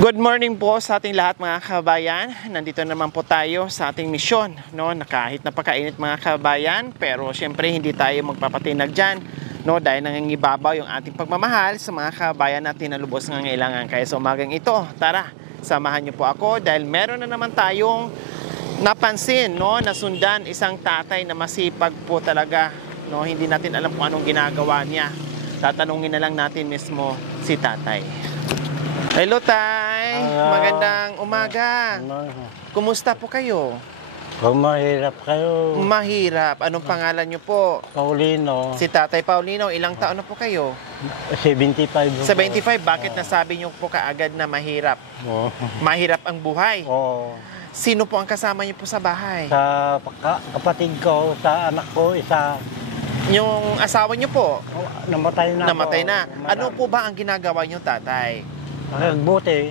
Good morning po sa ating lahat mga kabayan. Nandito naman po tayo sa ating misyon, no? Na kahit napakainit mga kabayan, pero syempre hindi tayo magpapatinag dyan, no? Dahil nangingibabaw yung ating pagmamahal sa mga kabayan natin na lubos ngangailangan. Kaya sa umagang ito, tara, samahan niyo po ako dahil meron na naman tayong napansin, no? Nasundan isang tatay na masipag po talaga, no? Hindi natin alam kung anong ginagawa niya. Tatanungin na lang natin mismo si tatay. Hello, Tay. Magandang umaga. Kumusta po kayo? Kung mahirap kayo. Mahirap. Anong pangalan niyo po? Paulino. Si Tatay Paulino. Ilang taon na po kayo? 75. 75. Bakit nasabi niyo po kaagad na mahirap? Mahirap ang buhay. Sino po ang kasama niyo po sa bahay? Sa kapatid ko, sa anak ko, isa. Yung asawa niyo po? Namatay na. Namatay na. Ano po ba ang ginagawa niyo, Tatay? Buti.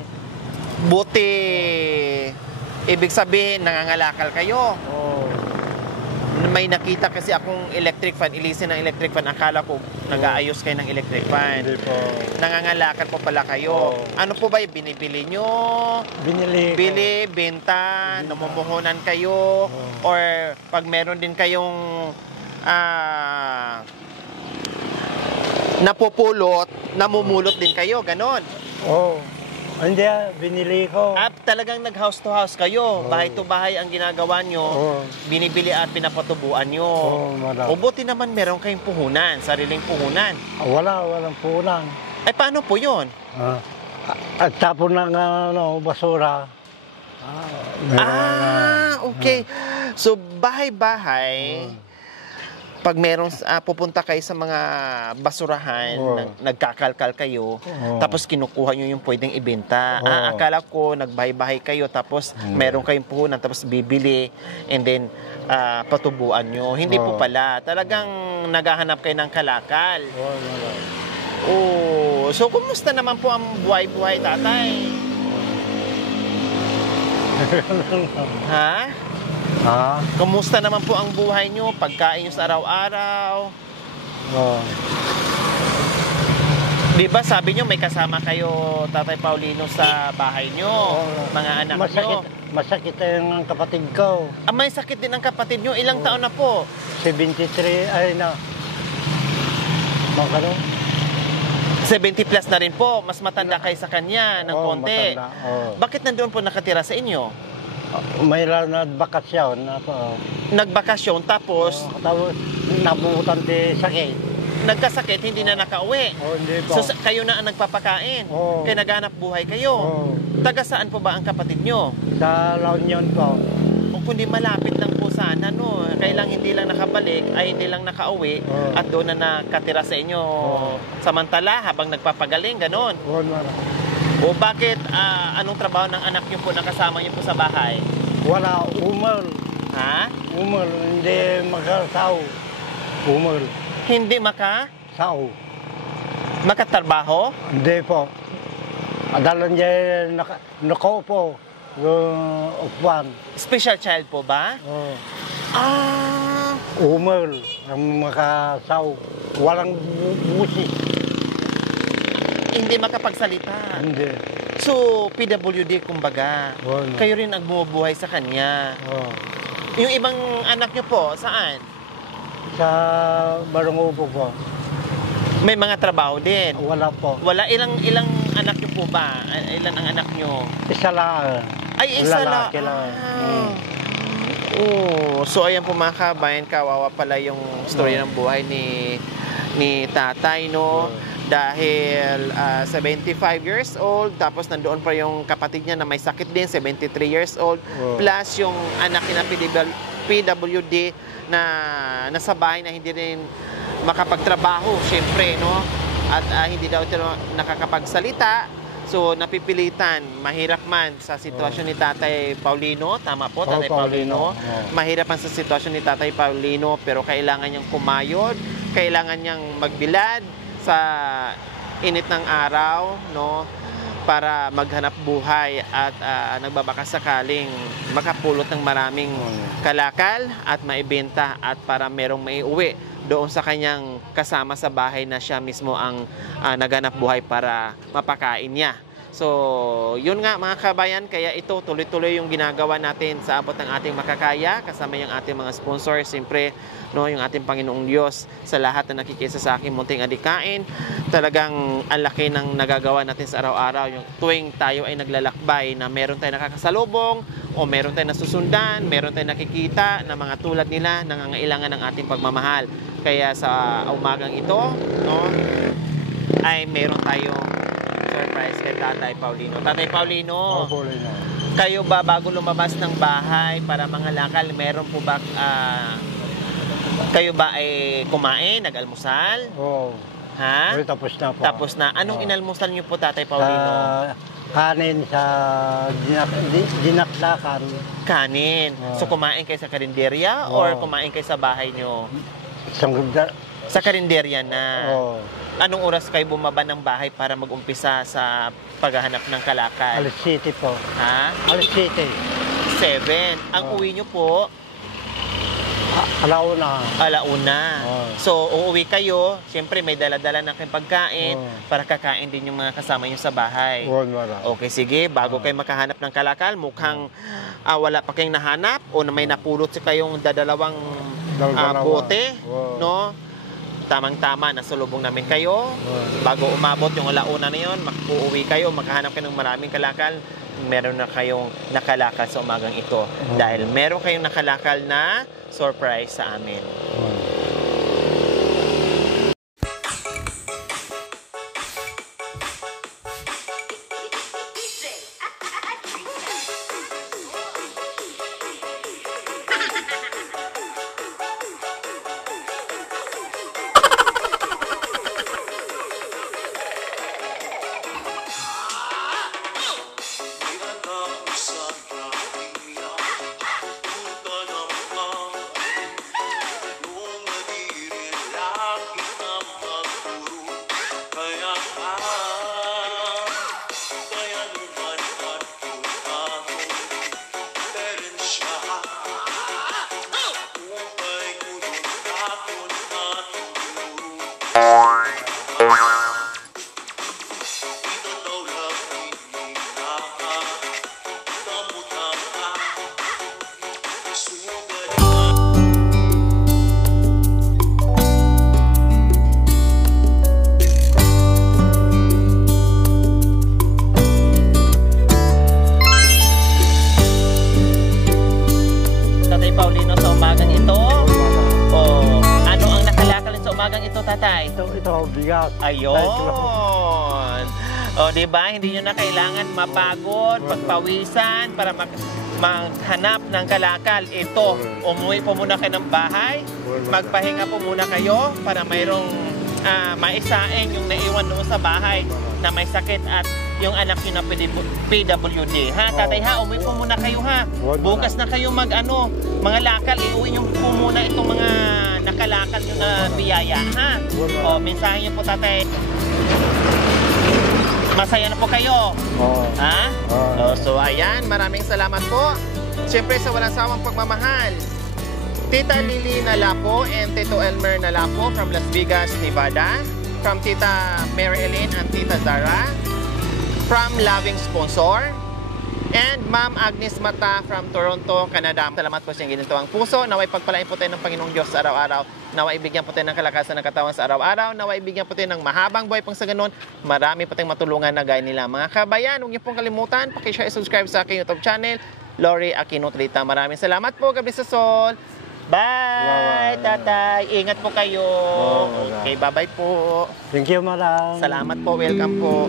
Buti. Ibig sabihin, nangangalakal kayo. May nakita kasi akong electric fan, ilisin ng electric fan. Akala ko nag-aayos kayo ng electric fan. Hindi po. Nangangalakal po pala kayo. Ano po ba yung binibili nyo? Bili, benta, namumuhunan kayo. Or pag meron din kayong napupulot, namumulot din kayo, ganon. Hindi, binili ko. Talagang nag-house to house kayo. Bahay to bahay ang ginagawa nyo. Binibili at pinapatubuan nyo. O buti naman meron kayong puhunan, sariling puhunan. Walang puhunan. Ay, paano po yun? At tapon ng basura. Okay. So, bahay-bahay, pag merong pupunta kayo sa mga basurahan, nagkakalkal kayo, tapos kinukuha nyo yung pwedeng ibenta. Akala ko nagbahay-bahay kayo, tapos meron kayong puhunan, tapos bibili, and then patubuan nyo. Hindi po pala. Talagang naghahanap kayo ng kalakal. So kumusta naman po ang buhay-buhay, Tatay? Kumusta naman po ang buhay nyo? Pagkain nyo sa araw-araw? Di ba sabi nyo may kasama kayo, Tatay Paulino, sa bahay nyo? Mga anak nyo? Masakit ang kapatid ko. May sakit din ang kapatid nyo. Ilang taon na po? 73, 70 plus na rin po. Mas matanda kayo sa kanya ng konti. Bakit nandoon po nakatira sa inyo? May nagbakasyon. Nagbakasyon, tapos nabutan di sakit. Nagkasakit, hindi na nakauwi. Hindi po. So kayo na ang nagpapakain. Kaya naghanap buhay kayo. Taga saan po ba ang kapatid nyo? Sa La Union po. O kundi malapit lang po sana, no? Kailang hindi lang nakabalik, ay hindi lang nakauwi, at doon na nakatira sa inyo. Samantala, habang nagpapagaling, ganon. O bakit, anong trabaho ng anak niyo po na kasama niyo po sa bahay? Wala, umal. Umal, hindi makasaw. Umal. Hindi makatrabaho? Hindi po. Adalan niya nakaupo. Upuan. Special child po ba? Umal, ang makasaw. Walang busi. Hindi makapagsalita. Hindi. So, PWD kumbaga. Kayo rin ang bumubuhay sa kanya. Yung ibang anak nyo po, saan? Sa Barangupo po. May mga trabaho din? Wala po. Wala? Ilang anak nyo po ba? Ilan ang anak nyo? Isa lang. Ay, isa lang. Lalaki lang. So, ayan po mga kabayan, kawawa pala yung story ng buhay ni tatay, no? Dahil 75 years old, tapos nandoon pa yung kapatid niya na may sakit din, 73 years old, plus yung anak na PWD na nasa bahay na hindi rin makapagtrabaho, syempre, no? At hindi daw ito nakakapagsalita. So, napipilitan, mahirap man sa sitwasyon ni Tatay Paulino. Tama po, Tatay Paulino. Mahirap man sa sitwasyon ni Tatay Paulino, pero kailangan niyang kumayod, kailangan niyang magbilad sa init ng araw, no, para maghanap buhay at nagbabaka sakaling makapulot ng maraming kalakal at maibenta at para merong maiuwi doon sa kanyang kasama sa bahay na siya mismo ang naghanap buhay para mapakain niya. So, yun nga mga kabayan, kaya ito tuloy-tuloy yung ginagawa natin sa abot ng ating makakaya, kasama yung ating mga sponsors, siyempre, no, yung ating Panginoong Diyos sa lahat na nakikisa sa aking munting adikain. Talagang ang laki ng nagagawa natin sa araw-araw, yung tuwing tayo ay naglalakbay na meron tayong nakakasalubong o meron tayong nasusundan, meron tayong nakikita na mga tulad nila nangangailangan ng ating pagmamahal. Kaya sa umagang ito, no, ay meron tayong surprise kay Tatay Paulino. Tatay Paulino, kayo ba bago lumabas ng bahay para mga lakal, meron po ba, kayo ba ay kumain, nag-almusal? Oo. Ha? Tapos na po. Tapos na. Anong inalmusal niyo po, Tatay Paulino? Kanin sa dinaklakan. Kanin. So kumain kayo sa karinderya or kumain kayo sa bahay niyo? Sa karinderya na. Anong oras kayo bumaba ng bahay para mag-umpisa sa paghahanap ng kalakal? Alas City po. Ha? Alas City. 7. Ang uwi nyo po? Alauna. Alauna. So, uuwi kayo. Siyempre, may dala-dala na kayong pagkain para kakain din yung mga kasama nyo sa bahay. Okay, sige. Bago kayo makahanap ng kalakal, mukhang wala pa kayong nahanap o na may napulot sa kayong dadalawang bote. No? Tamang-tama, nasulubong namin kayo. Bago umabot yung alauna na yun, uuwi kayo, maghahanap kayo ng maraming kalakal. Meron na kayong nakalakal sa umagang ito. Dahil meron kayong nakalakal na surprise sa amin. Ayun. O, diba? Hindi nyo na kailangan mapagod, pagpawisan para maghanap ng kalakal. Ito, umuwi po muna kayo ng bahay, magpahinga po muna kayo para mayroong maisain yung naiwan noon sa bahay na may sakit at yung anak nyo na PWD. Ha, tatay ha, umuwi po muna kayo ha. Bukas na kayo mga lakal, iuwi nyo po muna itong mga nakalakal nyo na biyaya ha. O, mensahe nyo po tatay. Masaya na po kayo. Ha? So, ayan, maraming salamat po. Siyempre sa walang sawang pagmamahal. Tita Lily Nalapo and Tito Elmer Nalapo from Las Vegas, Nevada. From Tita Mary Ellen and Tita Zara. From Loving Sponsor. And Ma'am Agnes Mata from Toronto, Canada. Salamat po sa inyong ginito ang puso. Naway pagpalain po tayo ng Panginoong Diyos sa araw-araw. Naway ibigyan po tayo ng kalakasan ng katawan sa araw-araw. Naway ibigyan po tayo ng mahabang buhay pang sa ganun. Marami po tayong matulungan na gaya nila. Mga kabayan, huwag niyo pong kalimutan. Pakishare, subscribe sa aking YouTube channel, Lori Aquino Trita. Maraming salamat po. Gabi sa Sol. Bye, tatay. Ingat po kayo. Okay, bye-bye po. Thank you, madam. Salamat po. Welcome po.